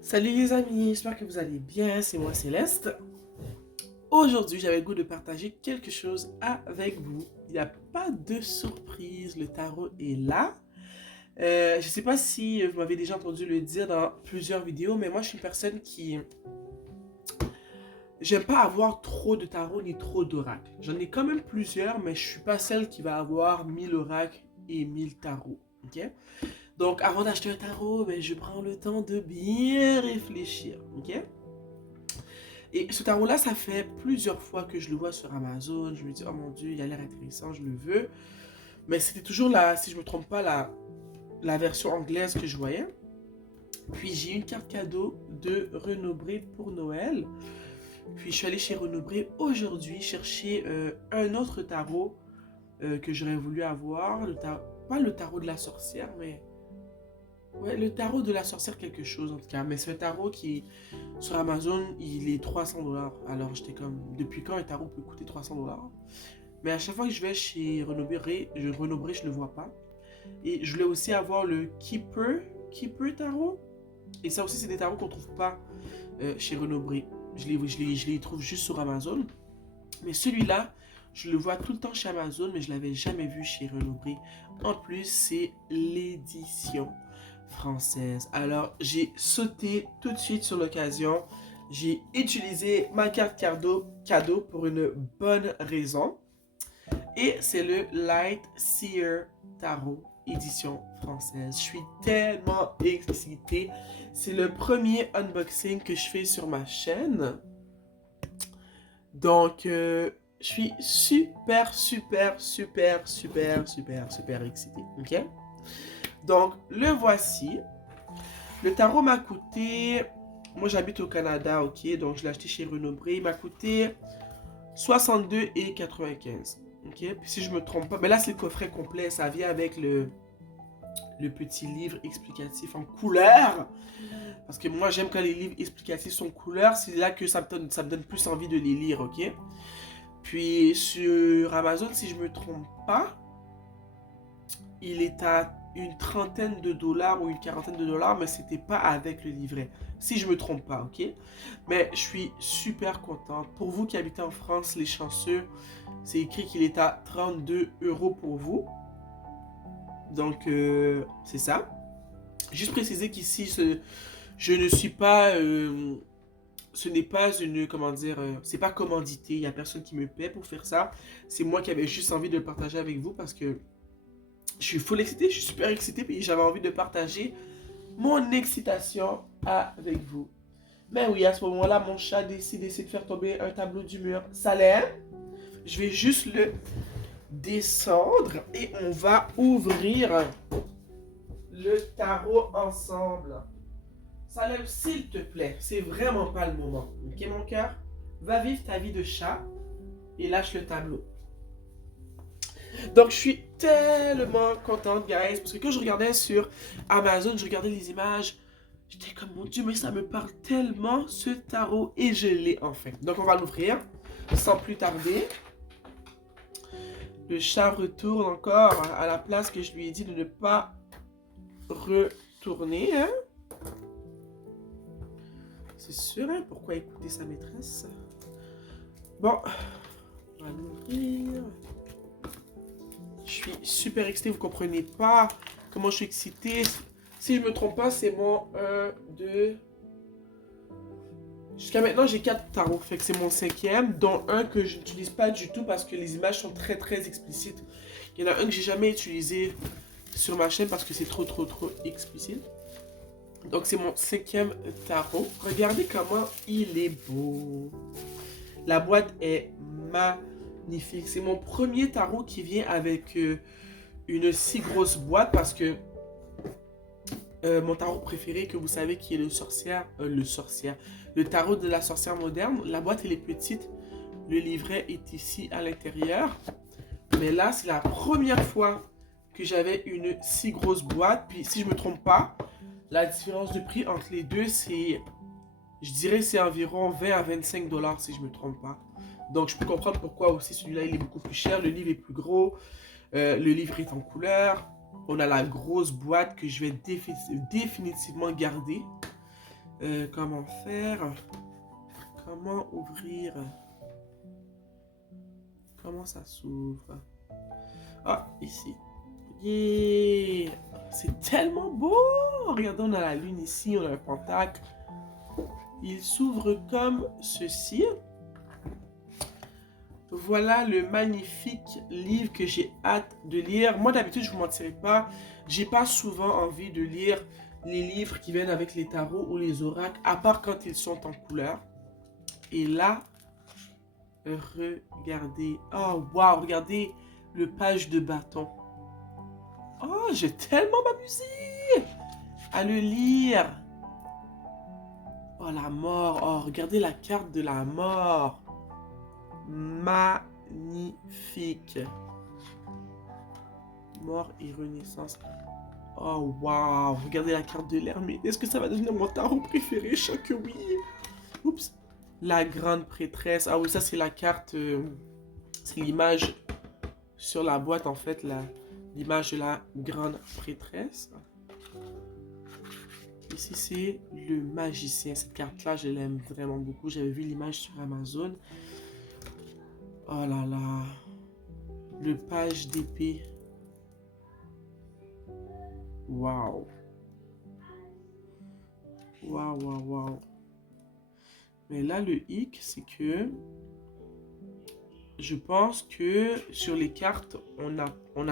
Salut les amis, j'espère que vous allez bien, c'est moi Céleste. Aujourd'hui, j'avais le goût de partager quelque chose avec vous. Il n'y a pas de surprise, le tarot est là. Je ne sais pas si vous m'avez déjà entendu le dire dans plusieurs vidéos, mais moi je suis une personne qui... J'aime pas avoir trop de tarot ni trop d'oracles. J'en ai quand même plusieurs, mais je suis pas celle qui va avoir 1000 oracles et 1000 tarots. Ok? Donc avant d'acheter un tarot, ben, je prends le temps de bien réfléchir. Ok? Et ce tarot-là, ça fait plusieurs fois que je le vois sur Amazon. Je me dis, oh mon Dieu, il a l'air intéressant, je le veux. Mais c'était toujours la, si je me trompe pas, la version anglaise que je voyais. Puis j'ai eu une carte cadeau de Renaud-Bré pour Noël. Puis je suis allée chez Renaud-Bré aujourd'hui chercher un autre tarot que j'aurais voulu avoir. Pas le tarot de la sorcière, mais... Ouais, le tarot de la sorcière quelque chose en tout cas. Mais c'est un tarot qui, sur Amazon, il est 300 $. Alors j'étais comme, depuis quand un tarot peut coûter 300 $? Mais à chaque fois que je vais chez Renaud-Bré, je le vois pas. Et je voulais aussi avoir le Keeper tarot. Et ça aussi, c'est des tarots qu'on trouve pas chez Renaud-Bré. Je les trouve juste sur Amazon. Mais celui-là, je le vois tout le temps chez Amazon, mais je l'avais jamais vu chez Renaud-Bré. En plus, c'est l'édition française. Alors, j'ai sauté tout de suite sur l'occasion. J'ai utilisé ma carte cadeau pour une bonne raison. Et c'est le Light Seer Tarot édition française. Je suis tellement excité. C'est le premier unboxing que je fais sur ma chaîne. Donc, je suis super excité. Ok? Donc, le voici. Le tarot m'a coûté... Moi, j'habite au Canada, ok? Donc, je l'ai acheté chez Renaud-Bré. Il m'a coûté 62,95. Ok? Puis si je me trompe pas... Mais là, c'est le coffret complet. Ça vient avec le petit livre explicatif en couleur. Parce que moi, j'aime quand les livres explicatifs sont couleurs. C'est là que ça me donne plus envie de les lire, ok? Puis, sur Amazon, si je me trompe pas, il est à une trentaine de dollars ou une quarantaine de dollars, mais c'était pas avec le livret. Si je me trompe pas, ok? Mais je suis super content. Pour vous qui habitez en France, les chanceux, c'est écrit qu'il est à 32 € pour vous. Donc, c'est ça. Juste préciser qu'ici, je ne suis pas... ce n'est pas une, comment dire, c'est pas commandité. Il n'y a personne qui me paie pour faire ça. C'est moi qui avais juste envie de le partager avec vous parce que je suis full excité, je suis super excité, puis j'avais envie de partager mon excitation avec vous. Mais oui, à ce moment-là, mon chat décide de faire tomber un tableau du mur. Salem, je vais juste le descendre et on va ouvrir le tarot ensemble. Salem, s'il te plaît, c'est vraiment pas le moment. Ok, mon cœur? Va vivre ta vie de chat et lâche le tableau. Donc, je suis tellement contente, guys, parce que quand je regardais sur Amazon, je regardais les images, j'étais comme, mon Dieu, mais ça me parle tellement, ce tarot, et je l'ai enfin. Donc, on va l'ouvrir, sans plus tarder. Le chat retourne encore à la place que je lui ai dit de ne pas retourner, hein. C'est sûr, hein, pourquoi écouter sa maîtresse? Bon, on va l'ouvrir. Je suis super excité, vous comprenez pas comment je suis excité. Si je me trompe pas, c'est mon 1, 2... Jusqu'à maintenant, j'ai 4 tarots, fait que c'est mon 5e, dont un que je n'utilise pas du tout parce que les images sont très explicites. Il y en a un que j'ai jamais utilisé sur ma chaîne parce que c'est trop explicite. Donc c'est mon 5e tarot. Regardez comment il est beau. La boîte est magnifique. C'est mon premier tarot qui vient avec une si grosse boîte parce que mon tarot préféré que vous savez qui est le tarot de la sorcière moderne. La boîte elle est petite, le livret est ici à l'intérieur. Mais là c'est la première fois que j'avais une si grosse boîte. Puis si je me trompe pas, la différence de prix entre les deux c'est, je dirais c'est environ 20 à 25 $ si je me trompe pas. Donc je peux comprendre pourquoi aussi celui-là il est beaucoup plus cher, le livre est plus gros, le livre est en couleur. On a la grosse boîte que je vais définitivement garder. Comment faire? Comment ouvrir? Comment ça s'ouvre? Ah, ici. Yeah! C'est tellement beau! Regardez, on a la lune ici, on a un pentacle. Il s'ouvre comme ceci. Voilà le magnifique livre que j'ai hâte de lire. Moi, d'habitude, je ne vous mentirai pas, j'ai pas souvent envie de lire les livres qui viennent avec les tarots ou les oracles, à part quand ils sont en couleur. Et là, regardez. Oh, wow, regardez le page de bâton. Oh, j'ai tellement m'amusé à le lire. Oh, la mort. Oh, regardez la carte de la mort. Magnifique. Mort et renaissance. Oh, wow. Regardez la carte de l'ermite. Est-ce que ça va devenir mon tarot préféré? Je sens que oui. Oups. La grande prêtresse. Ah oui, ça c'est la carte. C'est l'image sur la boîte, en fait. L'image de la grande prêtresse. Ici, c'est le magicien. Cette carte-là, je l'aime vraiment beaucoup. J'avais vu l'image sur Amazon. Oh là là. Le page d'épée. Waouh. Waouh, waouh, waouh. Mais là, le hic, c'est que je pense que sur les cartes,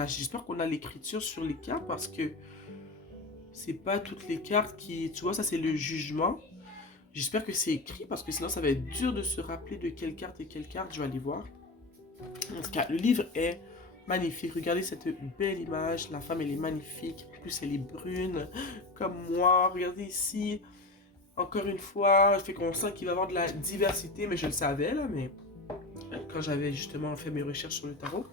j'espère qu'on a l'écriture sur les cartes parce que c'est pas toutes les cartes qui, tu vois, ça c'est le jugement. J'espère que c'est écrit parce que sinon ça va être dur de se rappeler de quelle carte et quelle carte. Je vais aller voir. En tout cas, le livre est magnifique. Regardez cette belle image. La femme, elle est magnifique. En plus, elle est brune comme moi. Regardez ici. Encore une fois, fait qu'on sent qu'il va y avoir de la diversité, mais je le savais là, mais quand j'avais justement fait mes recherches sur le tarot,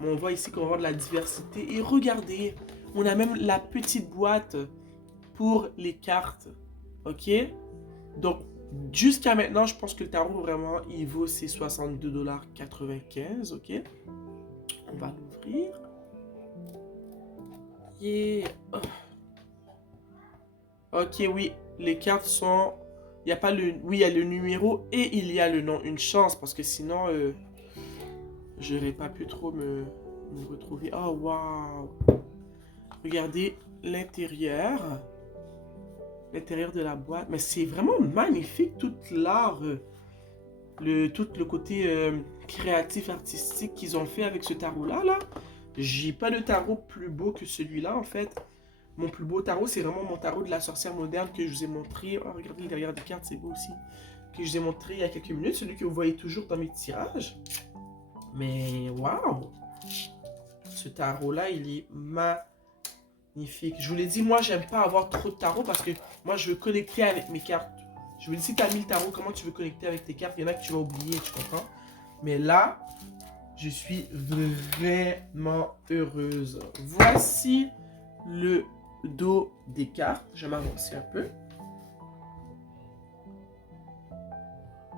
on voit ici qu'on va avoir de la diversité. Et regardez, on a même la petite boîte pour les cartes. Ok? Donc, jusqu'à maintenant, je pense que le tarot, vraiment, il vaut ses 62,95 $. Ok? On va l'ouvrir. Yeah. Oh. Ok, oui. Les cartes sont... Il n'y a pas le... Oui, il y a le numéro et il y a le nom. Une chance, parce que sinon, je n'aurais pas pu trop me retrouver. Oh, waouh. Regardez l'intérieur. L'intérieur de la boîte. Mais c'est vraiment magnifique, tout l'art. Tout le côté créatif, artistique qu'ils ont fait avec ce tarot-là. Là. J'ai pas de tarot plus beau que celui-là, en fait. Mon plus beau tarot, c'est vraiment mon tarot de la sorcière moderne que je vous ai montré. Oh, regardez le derrière des cartes, c'est beau aussi. Que je vous ai montré il y a quelques minutes. Celui que vous voyez toujours dans mes tirages. Mais waouh! Ce tarot-là, il est magnifique. Je vous l'ai dit, moi, j'aime pas avoir trop de tarot parce que moi, je veux connecter avec mes cartes. Je vous dis, si tu as mis le tarot, comment tu veux connecter avec tes cartes? Il y en a que tu vas oublier, tu comprends? Mais là, je suis vraiment heureuse. Voici le dos des cartes. Je vais m'avancer un peu.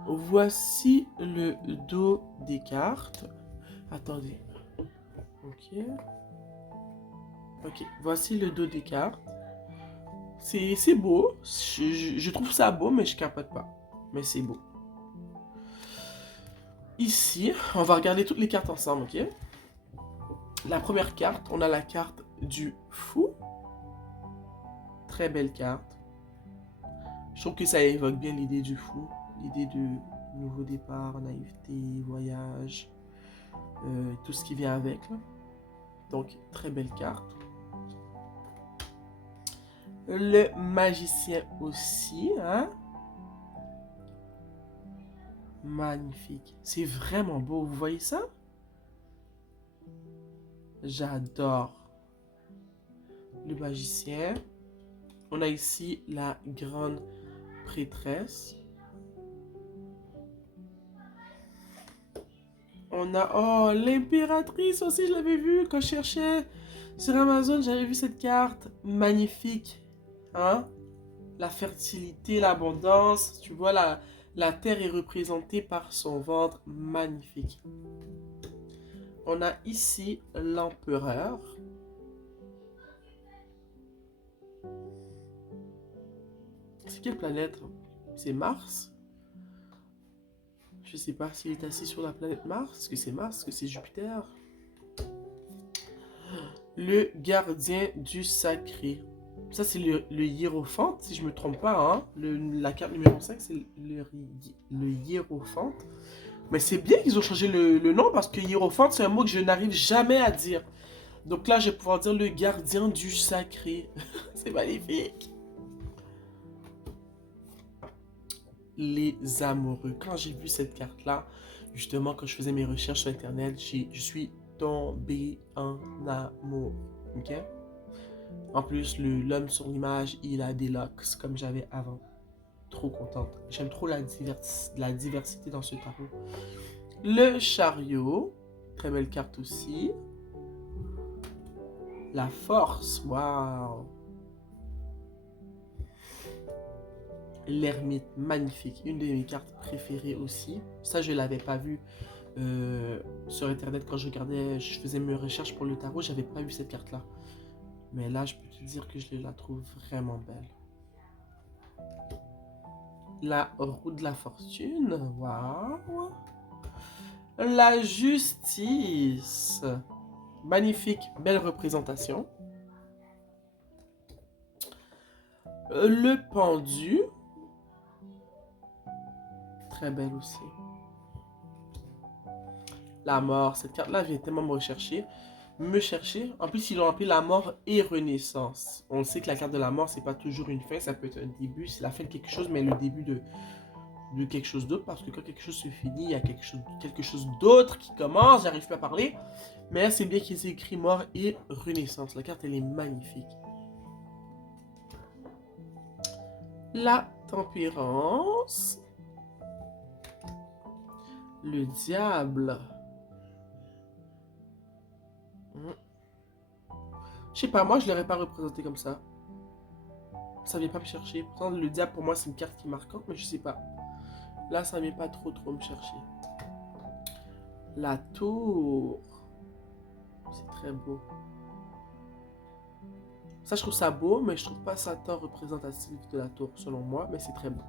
Voici le dos des cartes. Attendez. Ok. Ok, voici le dos des cartes. C'est beau. Je trouve ça beau, mais je capote pas. Mais c'est beau. Ici, on va regarder toutes les cartes ensemble, ok? La première carte, on a la carte du fou. Très belle carte. Je trouve que ça évoque bien l'idée du fou. L'idée de nouveau départ, naïveté, voyage. Tout ce qui vient avec. Là. Donc, très belle carte. Le magicien aussi, hein? Magnifique. C'est vraiment beau, vous voyez ça? J'adore. Le magicien. On a ici la grande prêtresse. On a... Oh, l'impératrice aussi, je l'avais vue quand je cherchais sur Amazon. J'avais vu cette carte. Magnifique. Hein? La fertilité, l'abondance. Tu vois, la terre est représentée par son ventre. Magnifique. On a ici l'empereur. C'est quelle planète? C'est Mars? Je sais pas s'il est assis sur la planète Mars. Est-ce que c'est Mars? Est-ce que c'est Jupiter? Le gardien du sacré. Ça, c'est le hiérophante, si je me trompe pas. Hein? La carte numéro 5, c'est le hiérophante. Mais c'est bien qu'ils ont changé le nom parce que hiérophante, c'est un mot que je n'arrive jamais à dire. Donc là, je vais pouvoir dire le gardien du sacré. C'est magnifique. Les amoureux. Quand j'ai vu cette carte-là, justement, quand je faisais mes recherches sur Internet, je suis tombé en amour. Ok? En plus, l'homme sur l'image, il a des locks comme j'avais avant. Trop contente. J'aime trop la diversité dans ce tarot. Le chariot. Très belle carte aussi. La force. Waouh. L'ermite. Magnifique. Une de mes cartes préférées aussi. Ça, je ne l'avais pas vu sur Internet quand je faisais mes recherches pour le tarot. J'avais pas vu cette carte-là. Mais là, je peux te dire que je la trouve vraiment belle. La roue de la fortune. Waouh. La justice. Magnifique, belle représentation. Le pendu. Très belle aussi. La mort. Cette carte-là vient tellement me chercher. En plus, ils l'ont appelé la mort et renaissance. On sait que la carte de la mort, c'est pas toujours une fin. Ça peut être un début. C'est la fin de quelque chose, mais le début de quelque chose d'autre. Parce que quand quelque chose se finit, il y a quelque chose d'autre qui commence. J'arrive pas à parler. Mais c'est bien qu'ils aient écrit mort et renaissance. La carte, elle est magnifique. La tempérance. Le diable. Je sais pas, moi je l'aurais pas représenté comme ça. Ça vient pas me chercher. Pourtant, le diable pour moi c'est une carte qui est marquante, mais je sais pas. Là, ça vient pas trop me chercher. La tour. C'est très beau. Ça, je trouve ça beau, mais je trouve pas ça tant représentatif de la tour, selon moi, mais c'est très beau.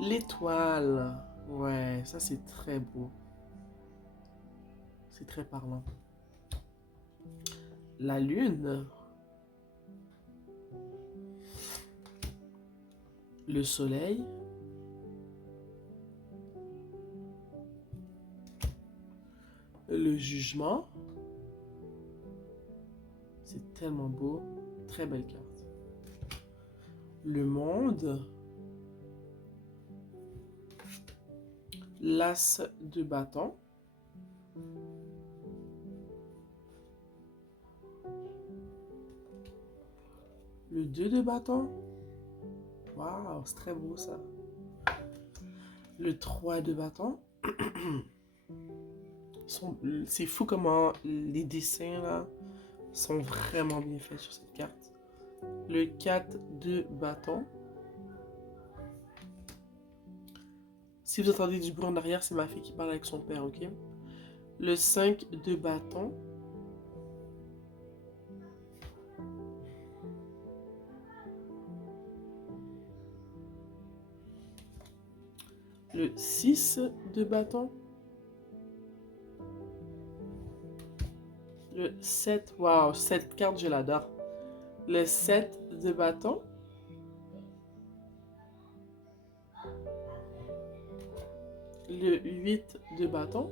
L'étoile. Ouais, ça c'est très beau. C'est très parlant. La lune. Le soleil. Le jugement. C'est tellement beau. Très belle carte. Le monde. L'as de bâton. Le 2 de bâton. Waouh, c'est très beau ça. Le 3 de bâton. C'est fou comment les dessins là sont vraiment bien faits sur cette carte. Le 4 de bâton. Si vous entendez du bruit en arrière, c'est ma fille qui parle avec son père, ok? Le 5 de bâton. Le 6 de bâton. Le 7, waouh, cette carte, je l'adore. Le 7 de bâton. Le 8 de bâton.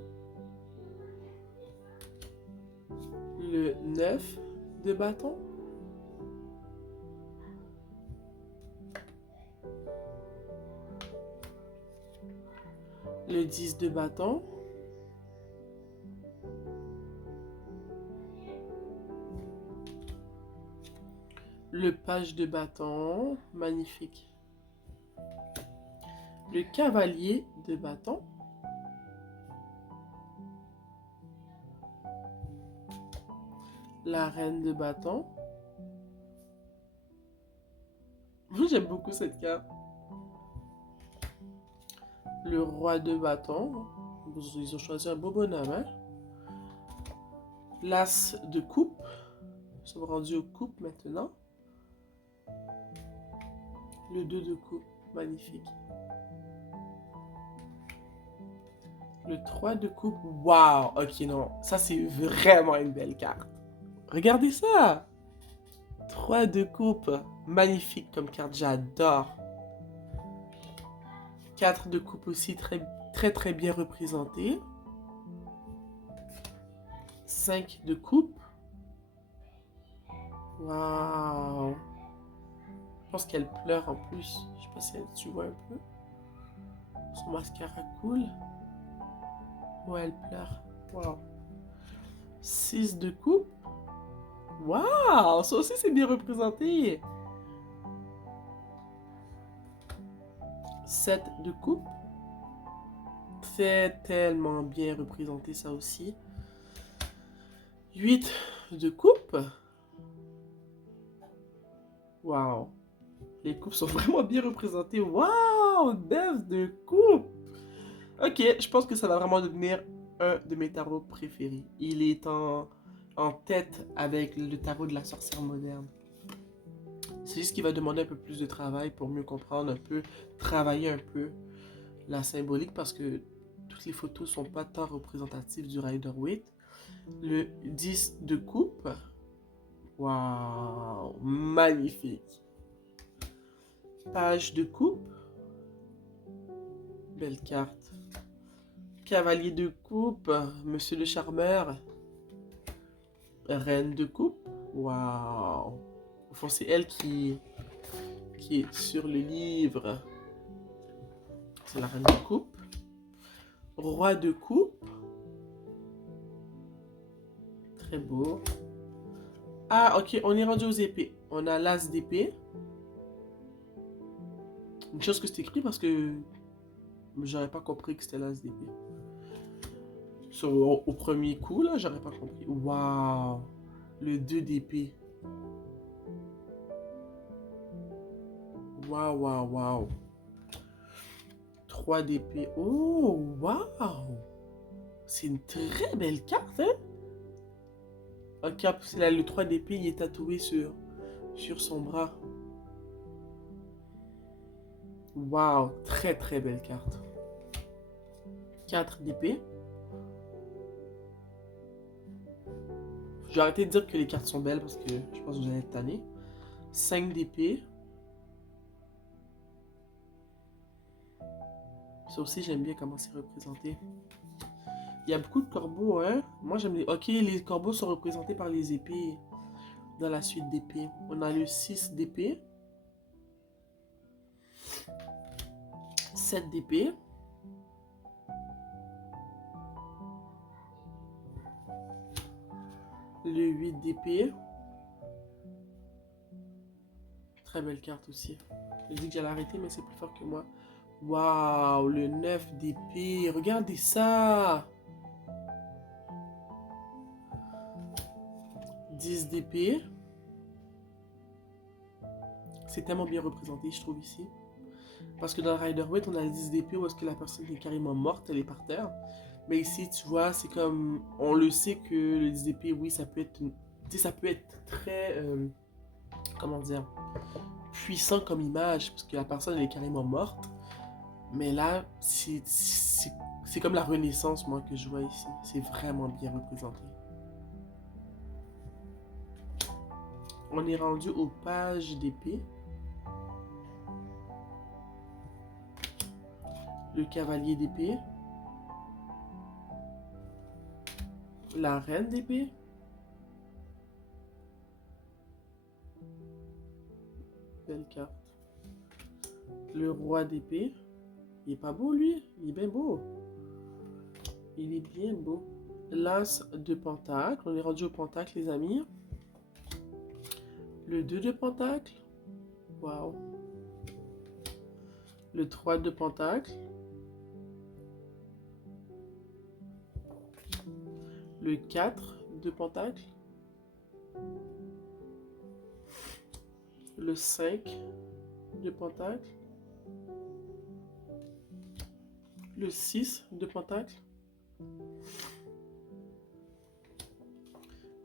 Le 9 de bâton. Le 10 de bâton. Le page de bâton, magnifique. Le cavalier de bâton. La reine de bâton. J'aime beaucoup cette carte. Le roi de bâton. Ils ont choisi un beau bonhomme, hein? L'as de coupe. Nous sommes rendus aux coupes maintenant. Le 2 de coupe, magnifique. Le 3 de coupe, waouh. Ok, non, ça c'est vraiment une belle carte. Regardez ça. 3 de coupe, magnifique comme carte, j'adore. 4 de coupe aussi, très bien représenté. 5 de coupe. Waouh. Je pense qu'elle pleure en plus. Je sais pas si tu vois un peu. Son mascara coule. Ouais, elle pleure. Waouh. 6 de coupe. Waouh, ça aussi c'est bien représenté. 7 de coupe. C'est tellement bien représenté ça aussi. 8 de coupe. Waouh. Les coupes sont vraiment bien représentées. Waouh, 9 de coupe. Ok, je pense que ça va vraiment devenir un de mes tarots préférés. Il est en tête avec le tarot de la sorcière moderne. C'est juste qu'il va demander un peu plus de travail pour mieux comprendre un peu, travailler un peu la symbolique parce que toutes les photos sont pas tant représentatives du Rider-Waite. Le 10 de coupe. Waouh, magnifique. Page de coupe. Belle carte. Cavalier de coupe. Monsieur le charmeur. Reine de coupe. Waouh. Au fond, c'est elle qui est sur le livre. C'est la reine de coupe. Roi de coupe. Très beau. Ah, ok, on est rendu aux épées. On a l'as d'épée. Une chose que c'est écrit parce que j'aurais pas compris que c'était l'as d'épée. Au premier coup, là, j'aurais pas compris. Waouh! Le 2 d'épée. Waouh, waouh, waouh. 3 d'épée. Oh, waouh! C'est une très belle carte, hein? Ok, là, le 3 d'épée, il est tatoué sur son bras. Waouh, très belle carte. 4 d'épée. J'ai arrêté de dire que les cartes sont belles parce que je pense que vous allez être tanné. 5 d'épée. Ça aussi, j'aime bien comment c'est représenté. Il y a beaucoup de corbeaux, hein. Moi, j'aime les... Ok, les corbeaux sont représentés par les épées dans la suite d'épées. On a le 6 d'épée. 7 d'épée. Le 8 d'épée. Très belle carte aussi. J'ai dit que j'allais arrêter, mais c'est plus fort que moi. Waouh, le 9 d'épée. Regardez ça. 10 d'épée. C'est tellement bien représenté, je trouve, ici. Parce que dans Rider-Waite, on a le 10 d'épée où est-ce que la personne est carrément morte, elle est par terre. Mais ici, tu vois, c'est comme... On le sait que le 10 d'épée, oui, ça peut être... Tu sais, ça peut être très... comment dire? Puissant comme image, parce que la personne, elle est carrément morte. Mais là, c'est comme la renaissance, moi, que je vois ici. C'est vraiment bien représenté. On est rendu aux pages d'épée. Le cavalier d'épée. La reine d'épée. Belle carte. Le roi d'épée. Il est pas beau, lui? Il est bien beau. Il est bien beau. L'as de pentacle. On est rendu au pentacle, les amis. Le 2 de pentacle. Waouh. Le 3 de pentacle. Le 4 de pentacle. Le 5 de pentacle. Le 6 de pentacle.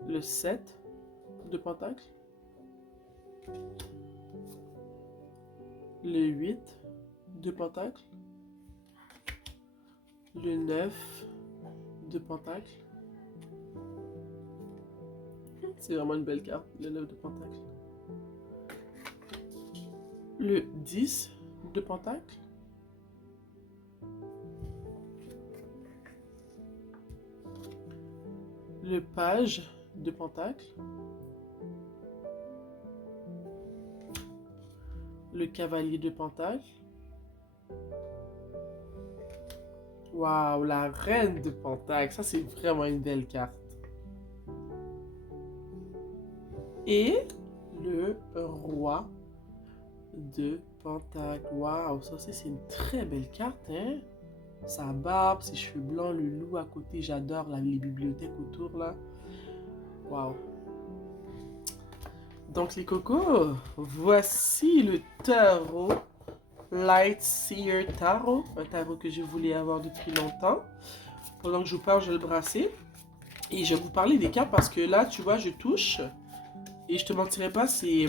Le 7 de pentacle. Le 8 de pentacle. Le 9 de pentacle. C'est vraiment une belle carte, le 9 de pentacle. Le 10 de pentacle. Le page de pentacle. Le cavalier de pentacle. Waouh, la reine de pentacle. Ça, c'est vraiment une belle carte. Et le roi de pentacle. Waouh, ça aussi, c'est une très belle carte, hein? Sa barbe, ses cheveux blancs, le loup à côté. J'adore les bibliothèques autour, là. Waouh. Donc, les cocos, voici le tarot Light Seer Tarot. Un tarot que je voulais avoir depuis longtemps. Pendant que je vous parle, je vais le brasser. Et je vais vous parler des cartes parce que là, tu vois, je touche. Et je te mentirai pas, c'est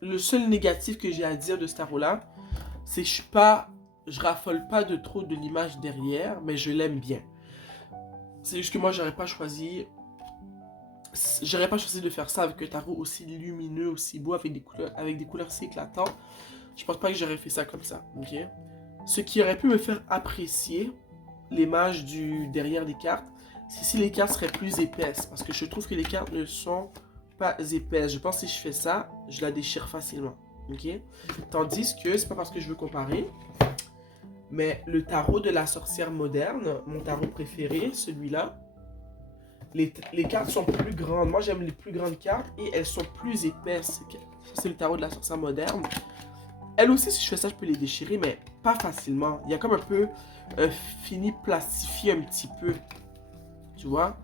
le seul négatif que j'ai à dire de ce tarot-là. C'est que je raffole pas de trop de l'image derrière, mais je l'aime bien. C'est juste que moi, j'aurais pas choisi de faire ça avec un tarot aussi lumineux, aussi beau, avec des couleurs si éclatantes. Je pense pas que j'aurais fait ça comme ça, ok? Ce qui aurait pu me faire apprécier l'image derrière les cartes, c'est si les cartes seraient plus épaisses. Parce que je trouve que les cartes ne sont pas épaisses. Je pense que si je fais ça, je la déchire facilement, ok? Tandis que, c'est pas parce que je veux comparer, mais le tarot de la sorcière moderne, mon tarot préféré, celui-là, les cartes sont plus grandes. Moi, j'aime les plus grandes cartes et elles sont plus épaisses. Ça, c'est le tarot de la sorcière moderne. Elle aussi, si je fais ça, je peux les déchirer, mais pas facilement. Il y a comme un peu fini plastifié un petit peu. Tu vois?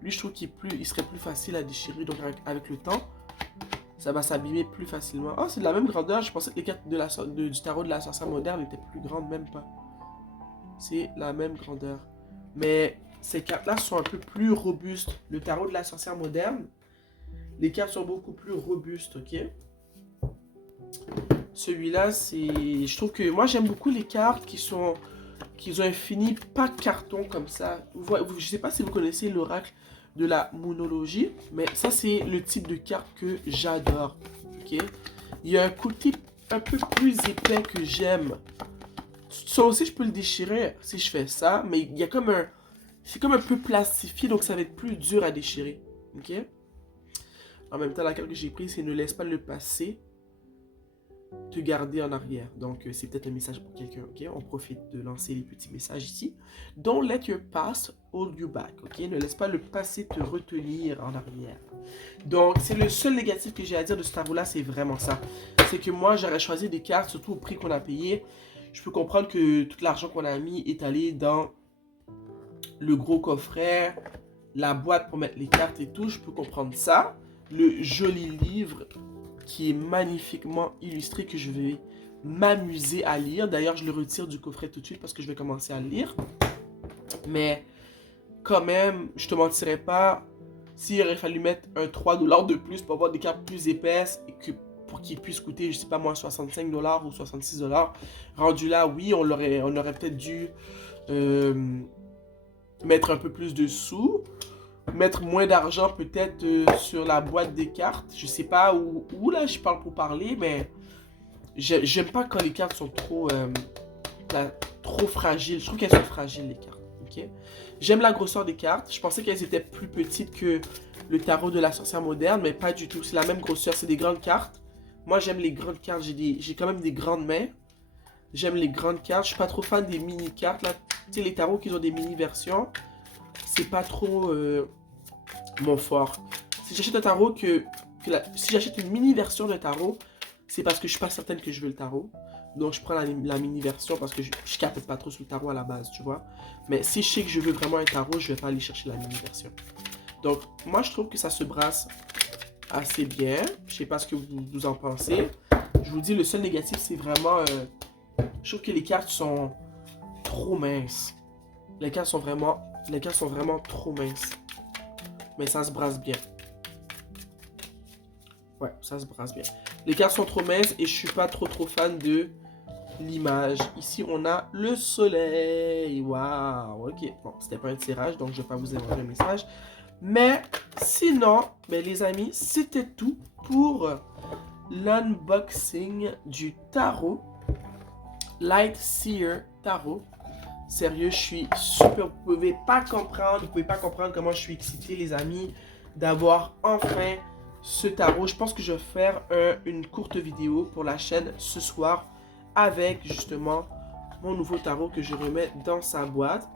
Lui, je trouve il serait plus facile à déchirer. Donc, avec le temps, ça va s'abîmer plus facilement. Oh, c'est de la même grandeur. Je pensais que les cartes du tarot de la sorcière moderne étaient plus grandes, même pas. C'est la même grandeur. Mais ces cartes-là sont un peu plus robustes. Le tarot de la sorcière moderne, les cartes sont beaucoup plus robustes, ok? Celui-là, c'est... Je trouve que... Moi, j'aime beaucoup les cartes qui ont un fini pas carton comme ça. Je sais pas si vous connaissez l'oracle de la moonologie, mais ça, c'est le type de carte que j'adore, ok? Il y a un côté un peu plus épais que j'aime. Ça aussi, je peux le déchirer si je fais ça, mais il y a comme un... C'est comme un peu plastifié, donc ça va être plus dur à déchirer, ok? En même temps, la carte que j'ai prise, c'est ne laisse pas le passé te garder en arrière. Donc, c'est peut-être un message pour quelqu'un, ok? On profite de lancer les petits messages ici. Don't let your past hold you back, ok? Ne laisse pas le passé te retenir en arrière. Donc, c'est le seul négatif que j'ai à dire de ce tarot-là, c'est vraiment ça. C'est que moi, j'aurais choisi des cartes, surtout au prix qu'on a payé. Je peux comprendre que tout l'argent qu'on a mis est allé dans le gros coffret, la boîte pour mettre les cartes et tout. Je peux comprendre ça. Le joli livre qui est magnifiquement illustré, que je vais m'amuser à lire. D'ailleurs, je le retire du coffret tout de suite parce que je vais commencer à le lire. Mais quand même, je te mentirais pas, s'il aurait fallu mettre un 3$ de plus pour avoir des cartes plus épaisses et que pour qu'ils puissent coûter, je sais pas moi, 65$ ou 66$, rendu là, oui, on aurait peut-être dû mettre un peu plus de sous, mettre moins d'argent peut-être sur la boîte des cartes. Je sais pas où là je parle pour parler, mais j'aime pas quand les cartes sont trop fragiles. Je trouve qu'elles sont fragiles, les cartes. Okay? J'aime la grosseur des cartes. Je pensais qu'elles étaient plus petites que le tarot de la sorcière moderne, mais pas du tout. C'est la même grosseur, c'est des grandes cartes. Moi, j'aime les grandes cartes. J'ai quand même des grandes mains. J'aime les grandes cartes. Je suis pas trop fan des mini-cartes. Là, tu sais, les tarots qui ont des mini-versions, c'est pas trop mon fort. Si j'achète un tarot si j'achète une mini-version d'un tarot, c'est parce que je suis pas certaine que je veux le tarot. Donc, je prends la mini-version parce que je capte pas trop sur le tarot à la base, tu vois. Mais si je sais que je veux vraiment un tarot, je vais pas aller chercher la mini-version. Donc, moi, je trouve que ça se brasse assez bien. Je sais pas ce que vous en pensez. Je vous dis, le seul négatif, c'est vraiment... je trouve que les cartes sont trop minces. Les cartes sont vraiment trop minces. Mais ça se brasse bien. Ouais, ça se brasse bien. Les cartes sont trop minces et je suis pas trop fan de l'image. Ici, on a le soleil. Waouh, ok. Bon, c'était pas un tirage, donc je vais pas vous inventer un message. Mais sinon, ben, les amis, c'était tout pour l'unboxing du tarot. Light Seer Tarot. Sérieux, je suis super. Vous pouvez pas comprendre comment je suis excité, les amis, d'avoir enfin ce tarot. Je pense que je vais faire une courte vidéo pour la chaîne ce soir avec justement mon nouveau tarot que je remets dans sa boîte.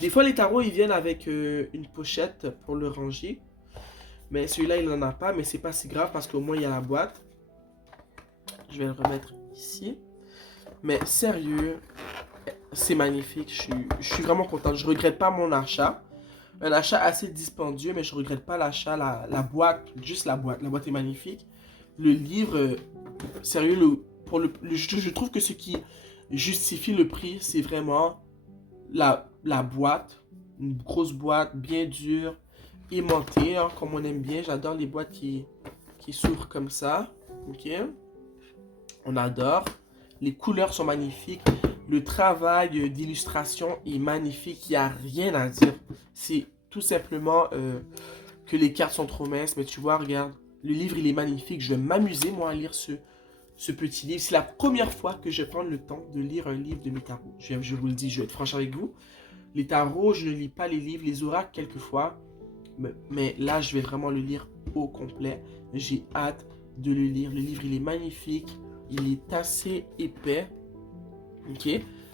Des fois, les tarots, ils viennent avec une pochette pour le ranger. Mais celui-là, il n'en a pas, mais c'est pas si grave parce qu'au moins, il y a la boîte. Je vais le remettre ici. Mais sérieux, c'est magnifique. Je suis vraiment content. Je regrette pas mon achat. Un achat assez dispendieux, mais je regrette pas l'achat. La boîte, juste la boîte. La boîte est magnifique. Le livre, sérieux, je trouve que ce qui justifie le prix, c'est vraiment la boîte. Une grosse boîte, bien dure, aimantée, hein, comme on aime bien. J'adore les boîtes qui s'ouvrent comme ça. Ok. On adore. Les couleurs sont magnifiques. Le travail d'illustration est magnifique. Il n'y a rien à dire. C'est tout simplement que les cartes sont trop minces. Mais tu vois, regarde. Le livre, il est magnifique. Je vais m'amuser, moi, à lire ce petit livre. C'est la première fois que je vais prendre le temps de lire un livre de mes tarots. Je vous le dis, je vais être franche avec vous. Les tarots, je ne lis pas les livres. Les oracles, quelquefois. Mais là, je vais vraiment le lire au complet. J'ai hâte de le lire. Le livre, il est magnifique. Il est assez épais. Ok.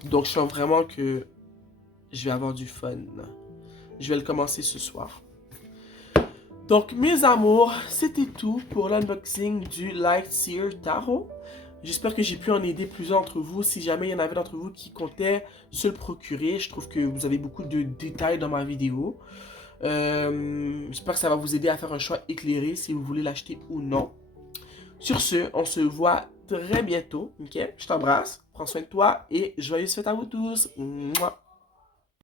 Donc, je sens vraiment que je vais avoir du fun. Je vais le commencer ce soir. Donc, mes amours, c'était tout pour l'unboxing du Light Seer Tarot. J'espère que j'ai pu en aider plusieurs d'entre vous. Si jamais il y en avait d'entre vous qui comptaient se le procurer, je trouve que vous avez beaucoup de détails dans ma vidéo. J'espère que ça va vous aider à faire un choix éclairé si vous voulez l'acheter ou non. Sur ce, on se voit très bientôt. Ok, je t'embrasse, prends soin de toi et joyeuses fêtes à vous tous. Mouah.